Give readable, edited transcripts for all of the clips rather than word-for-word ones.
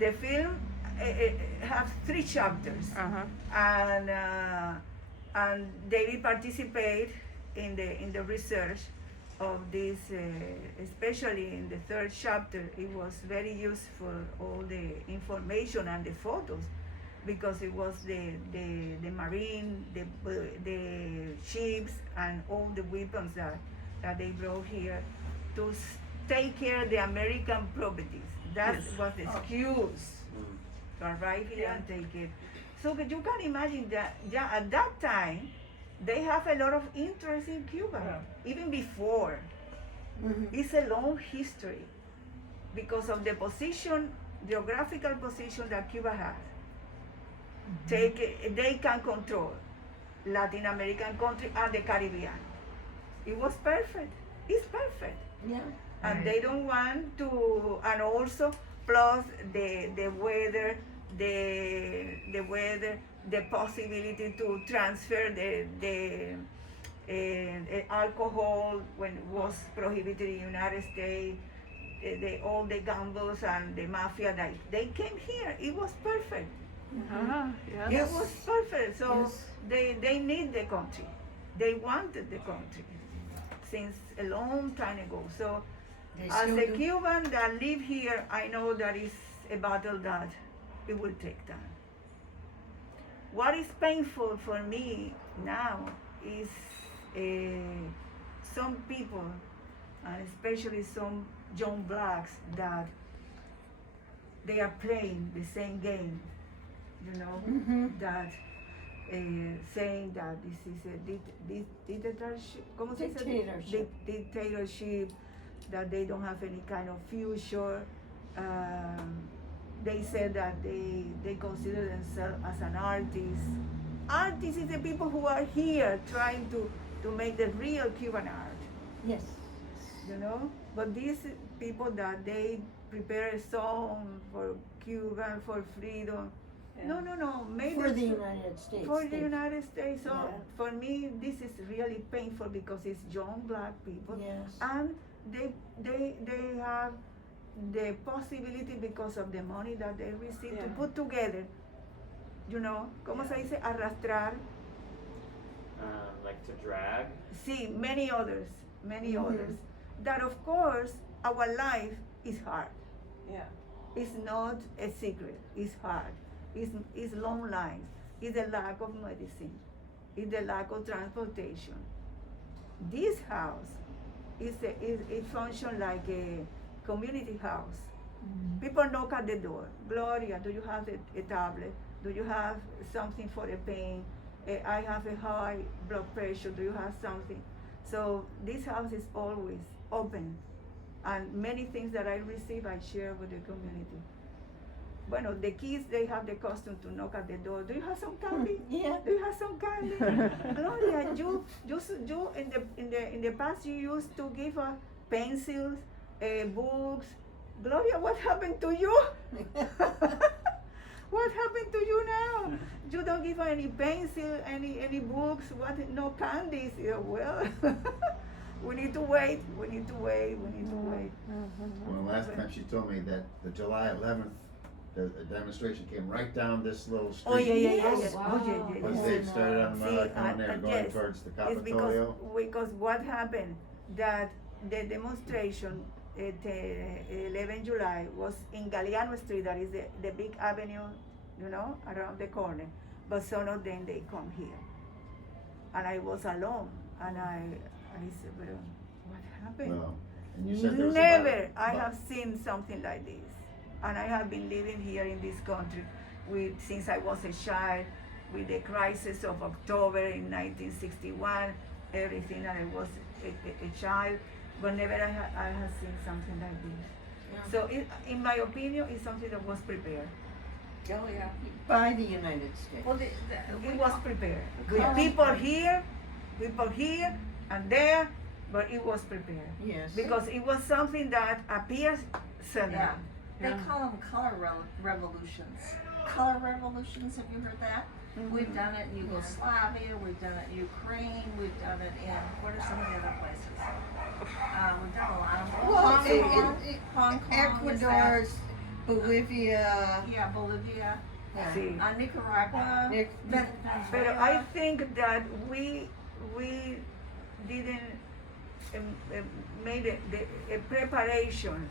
The film has 3 chapters, and David participate in the research of this, especially in the 3rd chapter. It was very useful, all the information and the photos, because it was the marine, the ships, and all the weapons that they brought here to take care of the American properties. That was the excuse to arrive here and take it. So you can imagine that at that time, they have a lot of interest in Cuba, even before. It's a long history because of the position, geographical position that Cuba has. They can control Latin American country and the Caribbean. It was perfect. It's perfect. Yeah. And they don't want to, and also plus the weather, the possibility to transfer the alcohol when it was prohibited in the United States, all the gambles and the mafia, they came here. It was perfect. Yes. It was perfect. So they need the country. They wanted the country since a long time ago. So as a Cuban that live here, I know that is a battle that it will take time. What is painful for me now is some people, and especially some young blacks, that they are playing the same game, that saying that this is a dictatorship, that they don't have any kind of future. They said that they consider themselves as an artist. Artists is the people who are here trying to make the real Cuban art. Yes. But these people that they prepare a song for Cuba, for freedom. No. Maybe For the United States. For the United States. So for me, this is really painful because it's young black people. Yes. And they have the possibility, because of the money that they receive, to put together, ¿cómo se dice? Arrastrar. Like to drag? See, many others. That of course, our life is hard. Yeah. It's not a secret, it's hard. It's long lines, it's the lack of medicine, it's the lack of transportation. This house it functions like a community house. People knock at the door. Gloria, do you have a tablet? Do you have something for the pain? I have a high blood pressure. Do you have something? So this house is always open. And many things that I receive, I share with the community. Bueno, the kids, they have the custom to knock at the door. Do you have some candy? Yeah. Do you have some candy? Gloria, you in the past you used to give pencils, books. Gloria, what happened to you? What happened to you now? You don't give her any pencil, any books, what? No candies. Yeah, well, we need to wait. Well, last time she told me that the July 11th, the demonstration came right down this little street. Oh yeah. Yes. Oh yeah. Because they started on coming there, going yes, towards the it's Capitolio. because what happened, that the demonstration at 11 July was in Galeano Street, that is the big avenue, around the corner. But some of them, they come here. And I was alone. And I said, well, what happened? Well, and you said there was Never I have seen something like this. And I have been living here in this country since I was a child, with the crisis of October in 1961, everything, and I was a child, but never I have seen something like this. Yeah. So in my opinion, it's something that was prepared. Oh, yeah. By the United States. Well, It was prepared. we With call- people here and there, but it was prepared. Yes. Because it was something that appears suddenly. Yeah. They call them color revolutions. Color revolutions, have you heard that? Mhm. We've done it in Yugoslavia, we've done it in Ukraine, we've done it in, what are some of the other places? We've done a lot of them. Well, Hong Kong is that. Ecuador's, Bolivia. Yeah, Bolivia, Yeah. See. Nicaragua, Nic- But Venezuela. I think that we didn't made a preparation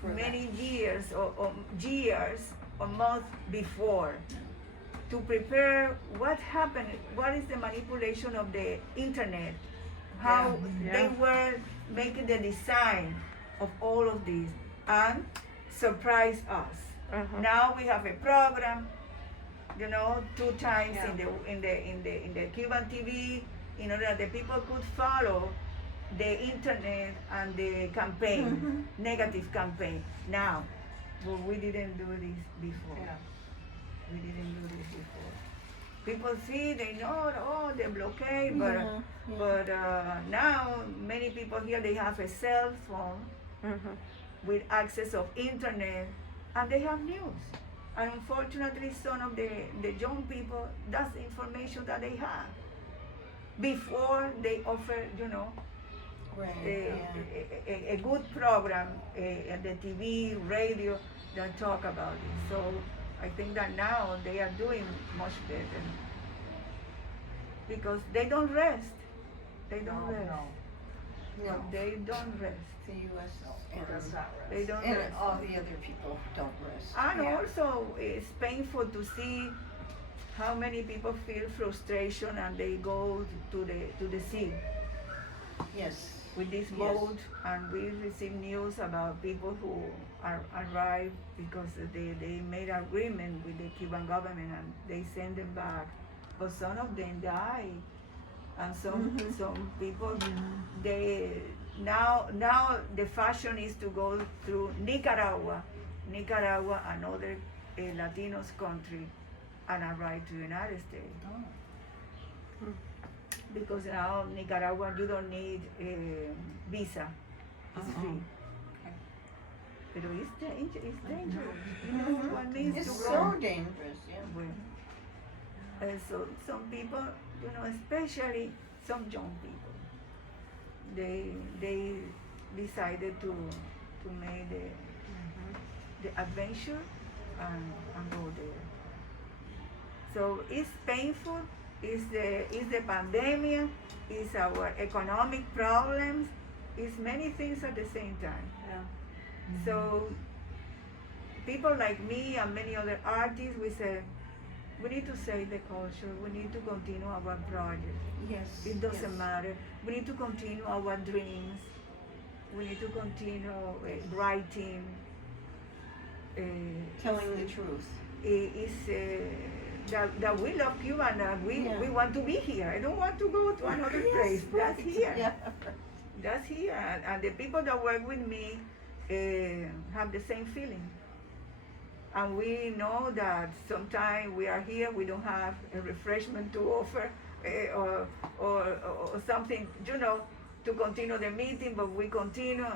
For many years or months before to prepare what happened, what is the manipulation of the internet, how they were making the design of all of this and surprise us. Now we have a program, you know, 2 times in the Cuban TV in order that the people could follow the internet and the campaign, negative campaign. Now, but we didn't do this before. Yeah. We didn't do this before. People see, they know, oh, the blockade, but now many people here, they have a cell phone with access of internet, and they have news. And unfortunately, some of the young people, that's the information that they have before they offer, you know, a good program at the TV, radio that talk about it. So I think that now they are doing much better because they don't rest. They don't rest. No. They don't rest. The U.S. That's not They right. don't and rest. all the other people don't rest. And Yeah. also, it's painful to see how many people feel frustration and they go to the sea Yes. with this Yes. boat, and we receive news about people who are arrived because they made agreement with the Cuban government and they send them back, but some of them die, and some people they now the fashion is to go through Nicaragua, another Latinos country, and arrive to the United States. Because now Nicaragua, you don't need a visa. It's free. But it's dangerous. You know what it means It's to so go. dangerous, yeah. Well, so some people, you know, especially some young people, they decided to make the adventure and go there. So it's painful. It's the pandemic. It's our economic problems. It's many things at the same time. Yeah. So people like me and many other artists, we say, we need to save the culture. We need to continue our project. Yes. It doesn't yes. matter. We need to continue our dreams. We need to continue writing. Telling the truth. That we love Cuba and we want to be here. I don't want to go to another place. That's here. Yeah. That's here. And the people that work with me have the same feeling. And we know that sometimes we are here, we don't have a refreshment to offer or something, you know, to continue the meeting, but we continue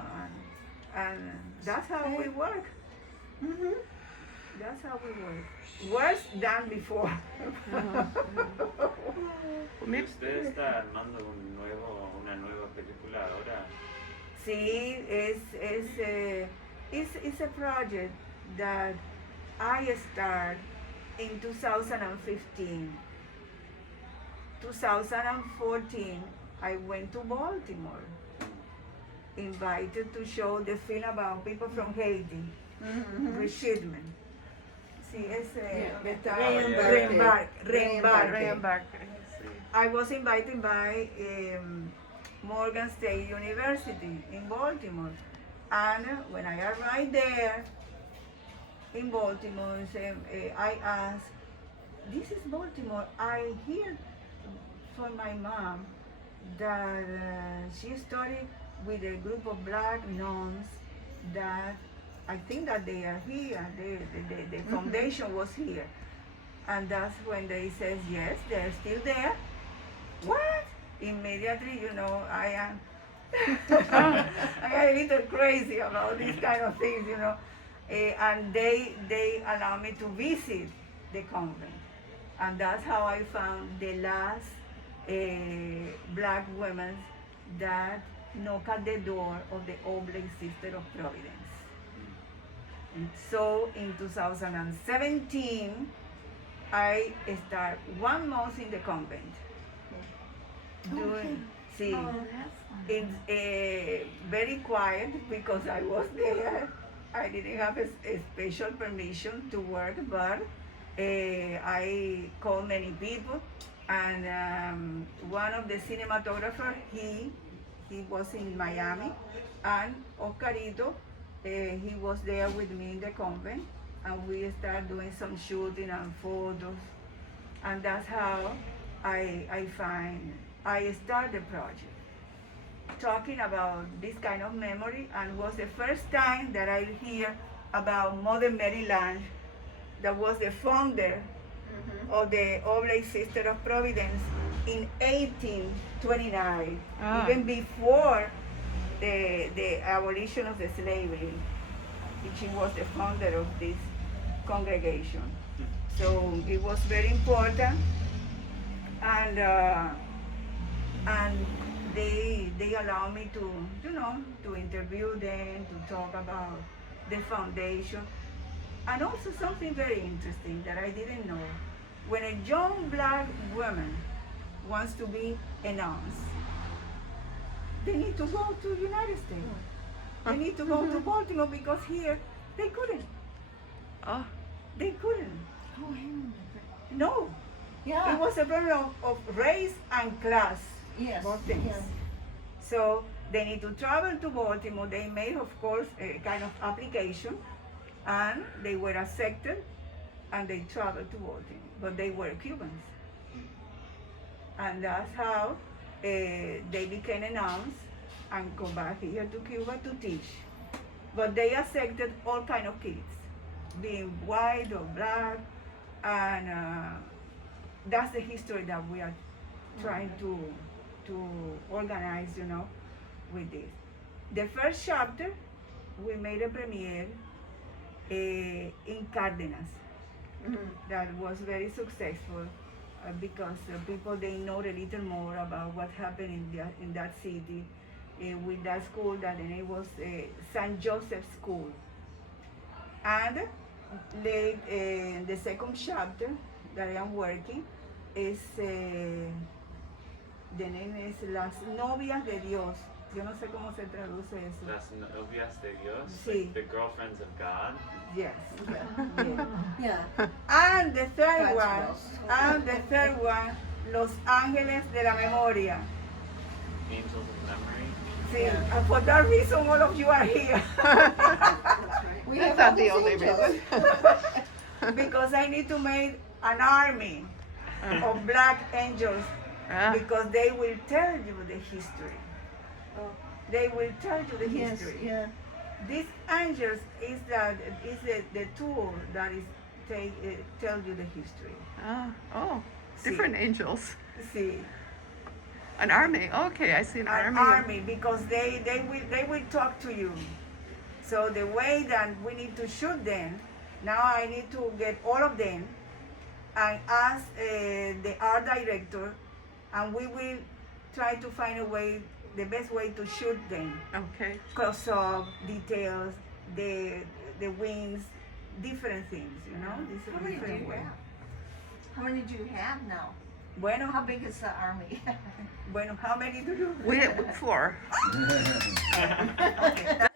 and that's how we work. Mm-hmm. That's how we work. Worse than before. ¿Y usted está armando una nueva película ahora? Sí, it's a project that I started in 2015. 2014, I went to Baltimore, invited to show the film about people from Haiti, resettlement. Sí, reembarque. I was invited by Morgan State University in Baltimore. And when I arrived there in Baltimore, I asked, this is Baltimore. I hear from my mom that she studied with a group of black nuns that I think that they are here. The foundation was here. And that's when they said, yes, they're still there. What? Immediately, you know, I am a little crazy about these kind of things, you know. And they allow me to visit the convent. And that's how I found the last black women that knock at the door of the Oblate Sisters of Providence. So in 2017, I start 1 month in the convent. Doing, see, Oh, that's fun. it's very quiet because I was there. I didn't have a special permission to work, but I called many people, and one of the cinematographers, he was in Miami, and Oscarito, he was there with me in the convent, and we started doing some shooting and photos, and that's how I started the project. Talking about this kind of memory, and was the first time that I hear about Mother Mary Lange, that was the founder of the Oblate Sisters of Providence in 1829, even before the abolition of the slavery. She was the founder of this congregation. So it was very important, and they allowed me to, to interview them, to talk about the foundation. And also something very interesting that I didn't know. When a young black woman wants to be announced, they need to go to the United States. They need to go to Baltimore, because here they couldn't. Oh. They couldn't. Oh, I remember. No. Yeah. It was a problem of race and class. Yes. Both things. Yes. So they need to travel to Baltimore. They made, of course, a kind of application, and they were accepted, and they traveled to Baltimore. But they were Cubans, and that's how they became announced and go back here to Cuba to teach. But they accepted all kind of kids, being white or black, and that's the history that we are trying to organize, with this. The first chapter, we made a premiere in Cardenas. That was very successful because people, they know a little more about what happened in that city with that school. That the name was St. Joseph School. And the second chapter that I am working is the name is Las Novias de Dios. Yo no sé cómo se traduce eso. Las novias de Dios, Sí. like the girlfriends of God. Yes. Yeah. Yeah. Yeah. And the third God's will. one, Los Ángeles de la Memoria. Angels of Memory. See, Yeah. and for that reason, all of you are here. We That's have not all the these only angels. reason. Because I need to make an army of black angels, Ah. because they will tell you the history. Oh. They will tell you the Yes. history. Yeah. These angels is the tool that is tell you the history. Oh, See. different angels. See, An army. Okay, I see an an army. army, because they will talk to you. So the way that we need to shoot them, now I need to get all of them and ask the art director, and we will try to find a way, the best way to shoot them. Okay. Close up, details, the wings, different things, This is How a many do different you way. have? How many do you have now? Bueno, How big is the army? how many do you? We 4. Okay.